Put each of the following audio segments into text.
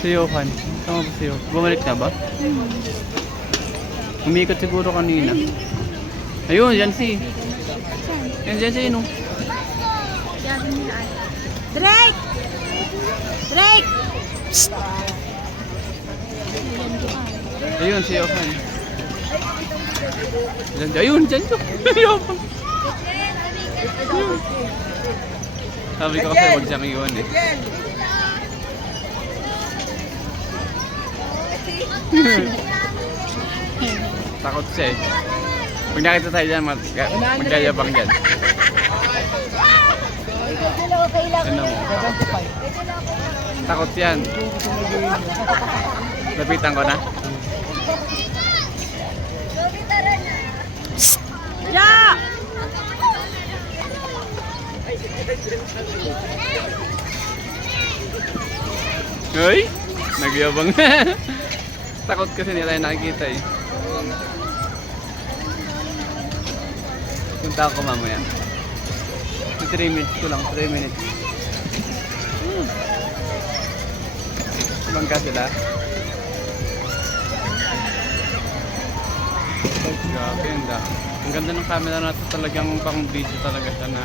Si Johan. Tama ba si Johan? Bumalik na ba? Umikot siguro kanina. Ayun, yan si. Yan si Ino. Drake! Drake! Ayun, si Johan. Ayun, dyan ko. Johan. Sabi ko kasi huwag siyang iwan eh. Takot siya eh. Pag nakita tayo dyan, magyayabang dyan. Ano mo? Takot yan. Lapitan ko na. Yeah! Hoy! Nagyabang na. Takot kasi nila yung nakikita eh. Punta ako mamaya. 3 minutes ko lang, 3 minutes. Bangka sila. Grabe, ang ganda ng camera natin, talagang pang video talaga siya na.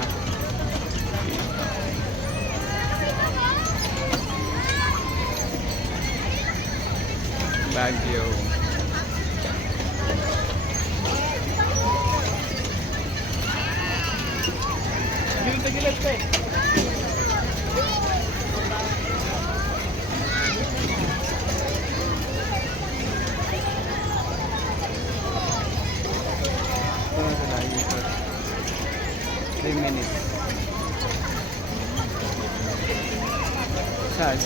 Baguio. Gilid-gilid pa eh. Minutes. Saan?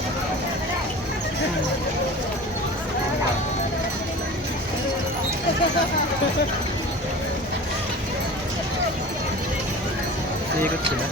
Ikot sila.